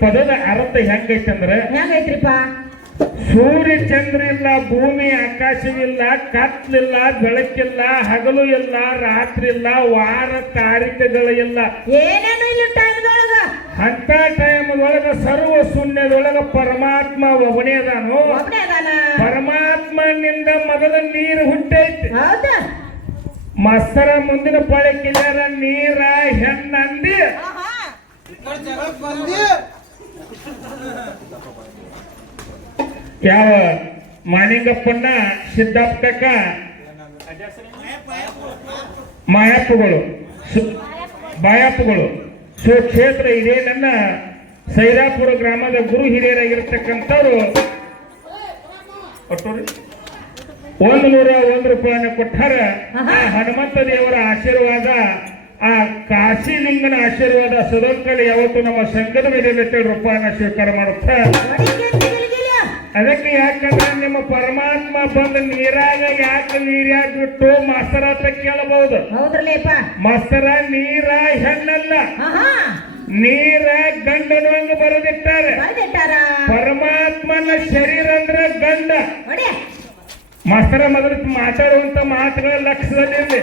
ಪದದ ಅರ್ಥ ಹೆಂಗೈತಂದ್ರ ಹೆಂಗೈತ್ರಿಪ್ಪ? ಸೂರ್ಯ ಚಂದ್ರ ಇಲ್ಲ ಭೂಮಿ ಆಕಾಶವಿಲ್ಲ ಕತ್ಲಿಲ್ಲ ಬೆಳಕಿಲ್ಲ ಹಗಲು ಇಲ್ಲ ರಾತ್ರಿ ಇಲ್ಲ ವಾರ ತಾರೀಕುಗಳು ಇಲ್ಲ. ಏನೇನು ಇಲ್ಲ ಟೈಮ್ದೊಳಗ. ಅಂತ ಟೈಮ್ದೊಳಗ ಸರ್ವ ಶೂನ್ಯದೊಳಗ ಪರಮಾತ್ಮ ಒಬ್ಬನೇ ಅದಾನು. ಪರಮಾತ್ಮನಿಂದ ಮೊದಲ ನೀರು ಹುಟ್ಟೈತಿ. ಹೌದಾ? ಮಸ್ತರ ಮುಂದಿನ ಪಳೆ ಕಿಲ್ಯಾರ ನೀರ ಹೆಣ್ಣಂದಿ. ಯಾವ ಮಾನಿಂಗಪ್ಪನ ಸಿದ್ದಪ್ಪಕ್ಕ ಮಾಯಪ್ಪಗಳು. ಬಾಯಪ್ಪಗಳು ಸುಕ್ಷೇತ್ರ ಇದೇ ನನ್ನ ಸೈದಾಪುರ ಗ್ರಾಮದ ಗುರು ಹಿರಿಯರಾಗಿರ್ತಕ್ಕಂಥವ್ರು. ಒಂದು ನೂರ ಒಂದು ರೂಪಾಯಿನ ಕೊಟ್ಟಾರ. ಹನುಮಂತ ದೇವರ ಆಶೀರ್ವಾದ ಆ ಕಾಶಿಲಿಂಗನ ಆಶೀರ್ವಾದ ಸದೋಕಲ್ಲಿ ಯಾವತ್ತು ನಮ್ಮ ಸಂಘದ ಮೇಲೆ ರೂಪಾಯಿನ ಸ್ವೀಕಾರ ಮಾಡುತ್ತ. ಅದಕ್ಕೆ ಯಾಕಂದ್ರೆ ನಿಮ್ಮ ಪರಮಾತ್ಮ ಬಂದ ನೀರಾಗ ಯಾಕೆ ನೀರ್ಯಾಗ ಬಿಟ್ಟು ಮಾಸ್ತರ ಅಂತ ಕೇಳಬಹುದು? ಮಾಸ್ತರ ನೀರ ಹೆಣ್ಣಲ್ಲ. ನೀರ ಗಂಡನು ಹಂಗ ಬರೆದಿಟ್ಟಾರೆ. ಪರಮಾತ್ಮನ ಶರೀರ ಅಂದ್ರೆ ಗಂಡ. ಮಾಸ್ತರ ಮೊದಲು ಮಾತಾಡುವಂತ ಮಾತುಗಳ ಲಕ್ಷದಲ್ಲಿ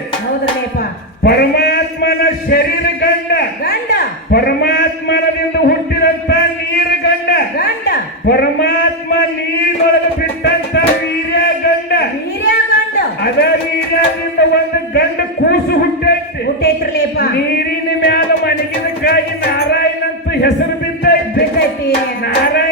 ಪರಮಾತ್ಮನ ಶರೀರ ಗಂಡ. ಗಂಡ. ಪರಮಾತ್ಮನದಿಂದ ಹುಟ್ಟಿದಂತ ನೀರು ಗಂಡ. ಗಂಡ. ಪರಮಾತ್ಮ ನೀರಿನೊಳಗೆ ಬಿಟ್ಟಂತ ವೀರ್ಯ ಗಂಡ. ವೀರ್ಯ ಗಂಡ. ಅದ ವೀರ್ಯದಿಂದ ಒಂದು ಗಂಡ ಕೂಸು ಹುಟ್ಟೈತಿ. ಹುಟ್ಟೈತ್ರಲೇಪ. ನೀರಿನ ಮ್ಯಾಲ ಮಣಗಿದಕ್ಕಾಗಿ ನಾರಾಯಣ ಅಂತ ಹೆಸರು ಬಿದ್ದೈತಿ. ಬಿದ್ದೈತಿ. ನಾರಾಯಣ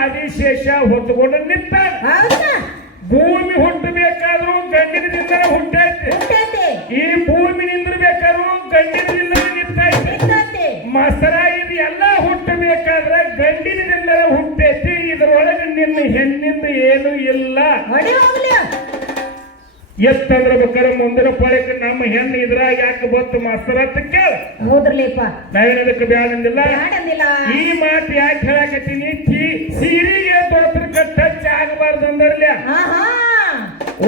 ಆದಿಶೇಷ ಹೊತ್ತುಕೊಂಡು ನಿಂತ ಭೂಮಿ ಹುಟ್ಟಬೇಕಾದ್ರೂ ಗಂಡಿನಿಂದ ಹುಟ್ಟೈತಿ. ಈ ಭೂಮಿ ನಿಂದಿರ್ಬೇಕಾದ್ರೂ ಗಂಡಿನಿಂದ ನಿಂತೈತೆ. ಮಸರ ಇದು ಎಲ್ಲ ಹುಟ್ಟಬೇಕಾದ್ರೆ ಗಂಡಿನಿಂದ ಹುಟ್ಟೈತಿ. ಇದರೊಳಗೆ ನಿನ್ನ ಹೆಣ್ಣಿಂದ ಏನು ಇಲ್ಲ. ಎತ್ತಂದ್ರ ಬೇಕಾದ್ರೆ ಮುಂದಿನ ಪಾಳಕ್ಕೆ ನಮ್ಮ ಹೆಣ್ಣು ಇದ್ರಾಗ ಯಾಕೆ ಬಂತು ಮಾಸ್ತರ ಅಂತ ಕೇಳ. ಹೌದ್ರಲೇಪ ನಾವೇನದಕ್ಕೆ ಬ್ಯಾಡಂದಿಲ್ಲ ಈ ಮಾತು ಯಾಕೆ ಹೇಳಕತ್ತೀನಿ?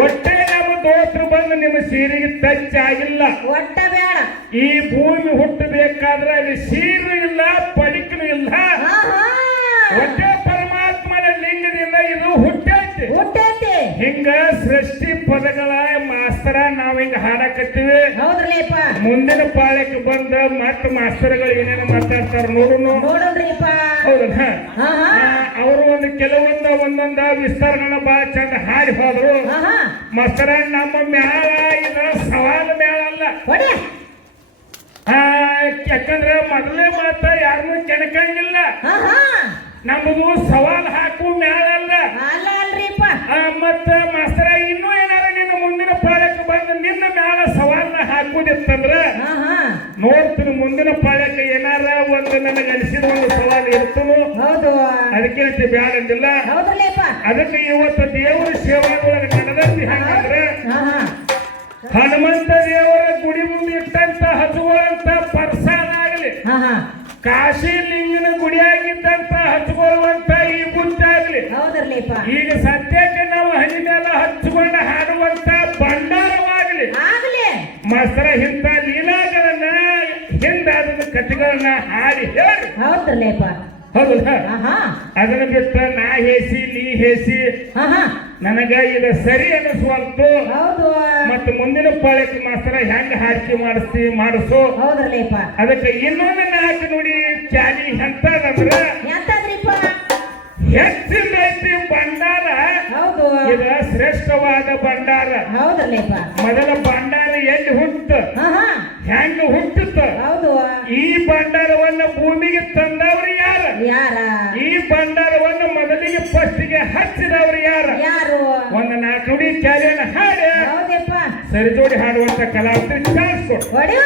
ಒಟ್ಟೆ ನಮ್ಮ ದೋತ್ರ ಬಂದು ನಿಮ್ಮ ಸೀರೆಗೆ ಟಚ್ ಆಗಿಲ್ಲ. ಒಟ್ಟ ಬೇಡ. ಈ ಭೂಮಿ ಹುಟ್ಟಬೇಕಾದ್ರೆ ಅಲ್ಲಿ ಸೀರು ಇಲ್ಲ ಪಡಿಕನು ಇಲ್ಲ. ಒಟ್ಟೆ ಪರಮಾತ್ಮನ ಲಿಂಗದಿಂದ ಇದು ಹುಟ್ಟೈತಿ. ಹುಟ್ಟೈತಿ. ಹಿಂಗ ಸೃಷ್ಟಿ ಪದಗಳ ಮಾಸ್ತರ ನಾವ್ ಹಿಂಗ ಹಾಡಕತ್ತೀವಿ. ಹೌದ್ರಲ್ಲಪ್ಪ ಮುಂದಿನ ಪಾಳಕ್ಕೆ ಬಂದ ಮತ್ತ ಮಾಸ್ತರ್ಗಳು ಏನೇನು ಮಾತಾಡ್ತಾರ ನೋಡು ನೋಡೋಣ್ರಿಪ್ಪ ಹೌದಾ ಕೆಲವೊಂದು ಒಂದೊಂದ ವಿಸ್ತರಣೆ ಬಹಳ ಚಂದ ಹಾಡಿ ಹೋದ್ರು. ಮಾಸ್ತರ ನಮ್ಮ ಮ್ಯಾಲ ಇದ ಸವಾಲು ಮ್ಯಾಲ ಅಲ್ಲ. ಯಾಕಂದ್ರೆ ಮೊದಲೇ ಮಾತ ಯಾರನ್ನು ಕೆಣಕಂಗಿಲ್ಲ. ನಮ್ಮದು ಸವಾಲ್ ಹಾಕು ಮ್ಯಾಲ ಅಲ್ಲ. ಅಲ್ಲ ಅಲ್ರಿಪ್ಪ. ಆ, ಮತ್ತ ಮಾಸ್ತರ ಇನ್ನೂ ಏನಾರ ನಿನ್ನ ಮುಂದಿನ ಪಾಳ್ಯಕ್ಕೆ ಬಂದು ನಿನ್ನ ಮ್ಯಾಲ ಸವಾಲ್ನ ಹಾಕುದಿತ್ತಂದ್ರ ನೋಡ್ತೀನಿ ಮುಂದಿನ ಪಾಳ್ಯಕ್ಕೆ ಏನಾರ ನನಗೆ ಅನಿಸಿದ ಒಂದು ಸವಾಲು ಇತ್ತು ಹೌದು ಅದಕ್ಕೆ ರೀತಿ ಬ್ಯಾಡಂದಿಲ್ಲ ಹೌದ್ರಲೇಪ ಅದಕ್ಕೆ ಇವತ್ತು ದೇವರ ಸೇವಾದೊಳಗೆ ನಡೆದಂತೆ ಹಂಗಂದ್ರೆ ಹನುಮಂತ ದೇವರ ಗುಡಿ ಮುಂದೆ ಇಟ್ಟಂತ ಹಸುಗಳಂತ ಪ್ರಸಾದ ಆಗಲಿ ಕಾಶಿ ಲಿಂಗನ ಗುಡಿಯಾಗಿದ್ದಂತ ಹಚ್ಕೊಳ್ಳುವಂತ ಈ ಬುತ್ತಾಗ್ಲಿ ಆಗಲಿ ಈಗ ಸದ್ಯಕ್ಕೆ ನಾವು ಹನಿ ಮೇಲೆ ಹಚ್ಚಿಕೊಂಡು ಹಾಡುವಂತ ಭಂಡಾರವಾಗಲಿ ಮಸರ ಮಾಸ್ತರ ಹಿಂದ ಕಥೆಗಳನ್ನ ಹಾಡಿ ಹೇಳಿ. ಹೌದ್ರಲೇಪ ಹೌದಲ್ಲ ಆಹಾ. ಅದನ್ನ ಬಿಟ್ಟ ನಾ ಹೇಸಿ ನೀ ಹೇಸಿ. ನನಗ ಇದು ಸರಿ ಅನಿಸುವಂತು. ಹೌದು. ಮತ್ತು ಮುಂದಿನ ಪಾಳಕ್ಕೆ ಮಾಸ್ತರ ಹೆಂಗ ಹಾಕಿ ಮಾಡಿಸಿ ಮಾಡಿಸು. ಅದಕ್ಕೆ ಇನ್ನೊಂದು ನಾಲ್ಕು ನೋಡಿ ಚಾಲಿ ಎಂತದಂದ್ರ ಹೆಚ್ಚಿನ ಐತಿ ಭಂಡಾರ. ಹೌದು. ಇದು ಶ್ರೇಷ್ಠವಾದ ಭಂಡಾರ. ಮೊದಲ ಭಂಡಾರ ಎಲ್ಲಿ ಹುಟ್ಟ ಹೆಂಗ ಹುಟ್ಟುತ್ತ? ಹೌದು. ಈ ಭಂಡಾರವನ್ನ ಭೂಮಿಗೆ ತಂದವರು ಯಾರ? ಯಾರ? ಈ ಭಂಡಾರವನ್ನ ಮೊದಲಿಗೆ ಫಸ್ಟಿಗೆ ಹಚ್ಚಿದವರು ಯಾರ? ಯಾರು? ಒಂದು ನಾಲ್ಕು ನುಡಿ ಚಾಲಿಯನ್ನು ಹಾಡಿ. ಸರಿಜೋಡಿ ಹಾಡುವಂತ ಕಲಾವಿದರಿಗೆ ಚಾನ್ಸ್ ಕೊಡು